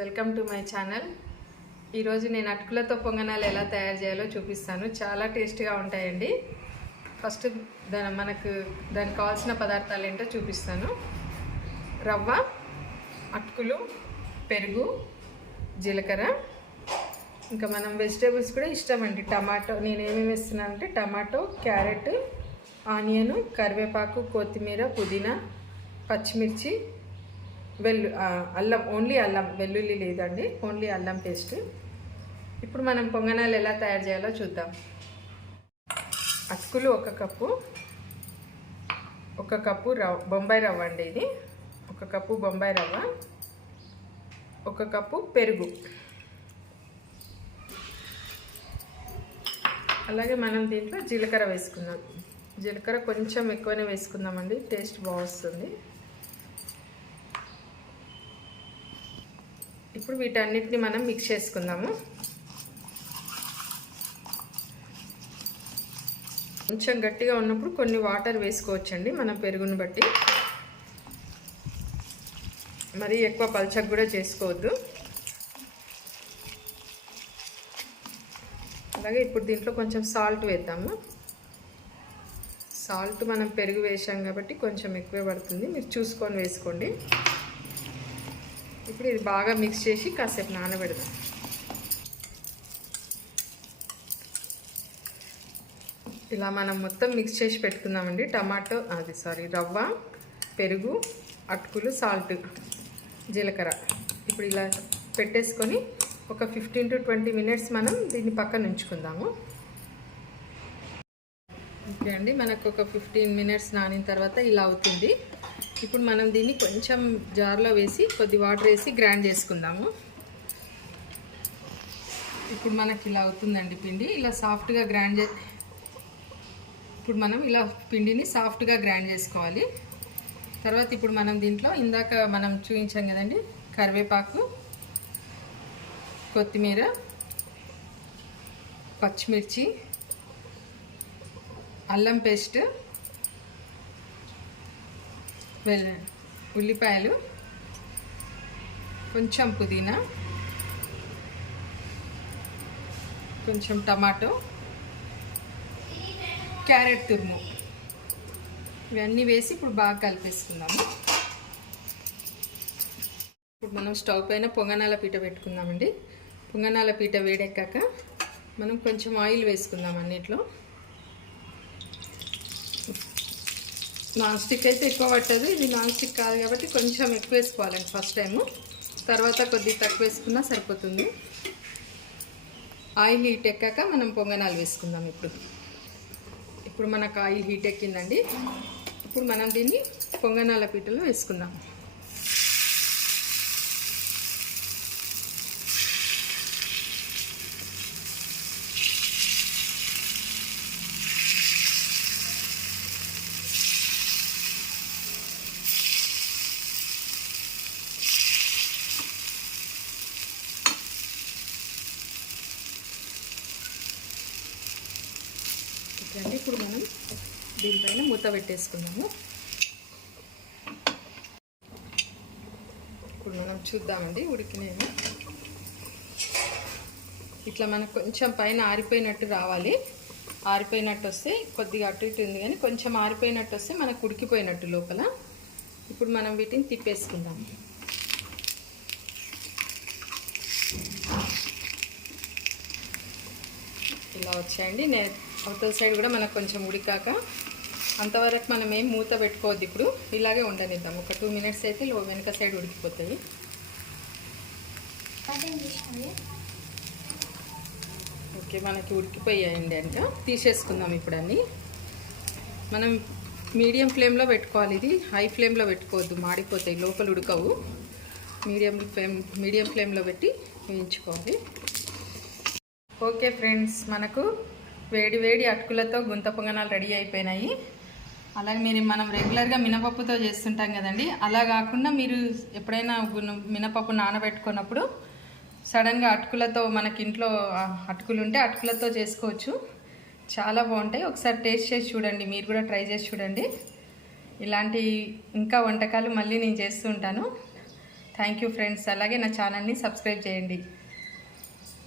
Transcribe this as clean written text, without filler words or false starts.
Welcome to my channel. ఈరోజు నేను అటుకులతో పొంగనాలు ఎలా తయారు చేయాలో చూపిస్తాను. చాలా టేస్ట్గా ఉంటాయండి. ఫస్ట్ దానికి కావాల్సిన పదార్థాలు ఏంటో చూపిస్తాను. రవ్వ, అటుకులు, పెరుగు, జీలకర్ర, ఇంకా మనం వెజిటేబుల్స్ కూడా ఇష్టం అండి. టమాటో నేను ఏమేమి వేస్తున్నాను అంటే టమాటో, క్యారెట్, ఆనియన్, కరివేపాకు, కొత్తిమీర, పుదీనా, పచ్చిమిర్చి, అల్లం, ఓన్లీ అల్లం, వెల్లుల్లి లేదండి, ఓన్లీ అల్లం పేస్ట్. ఇప్పుడు మనం పొంగనాలు ఎలా తయారు చేయాలో చూద్దాం. అటుకులు ఒక కప్పు బొంబాయి రవ్వ అండి, ఇది ఒక కప్పు బొంబాయి రవ్వ, ఒక కప్పు పెరుగు, అలాగే మనం దీంట్లో జీలకర్ర వేసుకుందాం. జీలకర్ర కొంచెం ఎక్కువనే వేసుకుందామండి, టేస్ట్ బాగుంటుంది. ఇప్పుడు వీటన్నిటిని మనం మిక్స్ చేసుకుందాము. కొంచెం గట్టిగా ఉన్నప్పుడు కొన్ని వాటర్ వేసుకోవచ్చండి, మనం పెరుగుని బట్టి. మరీ ఎక్కువ పల్చగా కూడా చేసుకోవద్దు. అలాగే ఇప్పుడు దీంట్లో కొంచెం సాల్ట్ వేద్దాము. సాల్ట్ మనం పెరుగు వేసాం కాబట్టి కొంచెం ఎక్కువే పడుతుంది, మీరు చూసుకొని వేసుకోండి. ఇప్పుడు ఇది బాగా మిక్స్ చేసి కాసేపు నానబెడదాం. ఇలా మనం మొత్తం మిక్స్ చేసి పెట్టుకుందామండి. రవ్వ, పెరుగు, అటుకులు, సాల్ట్, జీలకర్ర ఇప్పుడు ఇలా పెట్టేసుకొని ఒక 15 to 20 minutes మనం దీన్ని పక్కన ఉంచుకుందాము. ఓకే అండి, మనకు ఒక 15 minutes నానిన తర్వాత ఇలా అవుతుంది. ఇప్పుడు మనం దీన్ని కొంచెం జార్లో వేసి కొద్ది వాటర్ వేసి గ్రైండ్ చేసుకుందాము. ఇప్పుడు మనకి ఇలా అవుతుందండి పిండి, ఇలా సాఫ్ట్గా ఇప్పుడు మనం ఇలా పిండిని సాఫ్ట్గా గ్రైండ్ చేసుకోవాలి. తర్వాత ఇప్పుడు మనం దీంట్లో ఇందాక మనం చూపించాం కదండి, కరివేపాకు, కొత్తిమీర, పచ్చిమిర్చి, అల్లం పేస్ట్, ఉల్లిపాయలు, కొంచెం పుదీనా, కొంచెం టమాటో, క్యారెట్ తురుము, ఇవన్నీ వేసి ఇప్పుడు బాగా కలిపేసుకుందాము. ఇప్పుడు మనం స్టవ్ పైన పొంగనాల పీట పెట్టుకుందామండి. పొంగనాల పీట వేడెక్కాక మనం కొంచెం ఆయిల్ వేసుకుందాం అన్నిట్లో. నాన్ స్టిక్ అయితే ఎక్కువ పట్టదు, ఇది నాన్ స్టిక్ కాదు కాబట్టి కొంచెం ఎక్కువ వేసుకోవాలండి ఫస్ట్ టైము, తర్వాత కొద్దిగా తక్కువ వేసుకున్నా సరిపోతుంది. ఆయిల్ హీట్ ఎక్కాక మనం పొంగనాలు వేసుకుందాం. ఇప్పుడు మనకు ఆయిల్ హీట్ ఎక్కిందండి. ఇప్పుడు మనం దీన్ని పొంగనాల పీటలో వేసుకుందాం. అంటే ఇప్పుడు మనం దీనిపైన మూత పెట్టేసుకుందాము. ఇప్పుడు మనం చూద్దామండి ఉడికినేమో. ఇట్లా మనకు కొంచెం పైన ఆరిపోయినట్టు రావాలి. ఆరిపోయినట్టు వస్తే కొద్దిగా అటు ఇటు ఉంది, కానీ కొంచెం ఆరిపోయినట్టు వస్తే మనకు ఉడికిపోయినట్టు లోపల. ఇప్పుడు మనం వీటిని తిప్పేసుకుందాం. ఇలా వచ్చాయండి. అవతల సైడ్ కూడా మనకు కొంచెం ఉడికాక అంతవరకు మనం ఏం మూత పెట్టుకోవద్దు. ఇప్పుడు ఇలాగే ఉండనిద్దాం. ఒక 2 minutes అయితే వెనక సైడ్ ఉడికిపోతాయి. ఓకే, మనకి ఉడికిపోయాయండి. అంట తీసేసుకుందాం. ఇప్పుడు అన్నీ మనం మీడియం ఫ్లేమ్లో పెట్టుకోవాలి. ఇది హై ఫ్లేమ్లో పెట్టుకోవద్దు, మాడిపోతాయి, లోపల ఉడకవు. మీడియం ఫ్లేమ్లో పెట్టి వేయించుకోవాలి. ఓకే ఫ్రెండ్స్, మనకు వేడి వేడి అటుకులతో గుంత పొంగనాలు రెడీ అయిపోయినాయి. అలాగే మనం రెగ్యులర్గా మినపప్పుతో చేస్తుంటాం కదండి, అలా కాకుండా మీరు ఎప్పుడైనా మినపప్పు నానబెట్టుకున్నప్పుడు సడన్గా అటుకులతో, మనకి ఇంట్లో అటుకులు ఉంటే అటుకులతో చేసుకోవచ్చు. చాలా బాగుంటాయి. ఒకసారి టేస్ట్ చేసి చూడండి, మీరు కూడా ట్రై చేసి చూడండి. ఇలాంటి ఇంకా వంటకాలు మళ్ళీ నేను చేస్తూ ఉంటాను. Thank you friends. అలాగే నా ఛానల్ని సబ్స్క్రైబ్ చేయండి.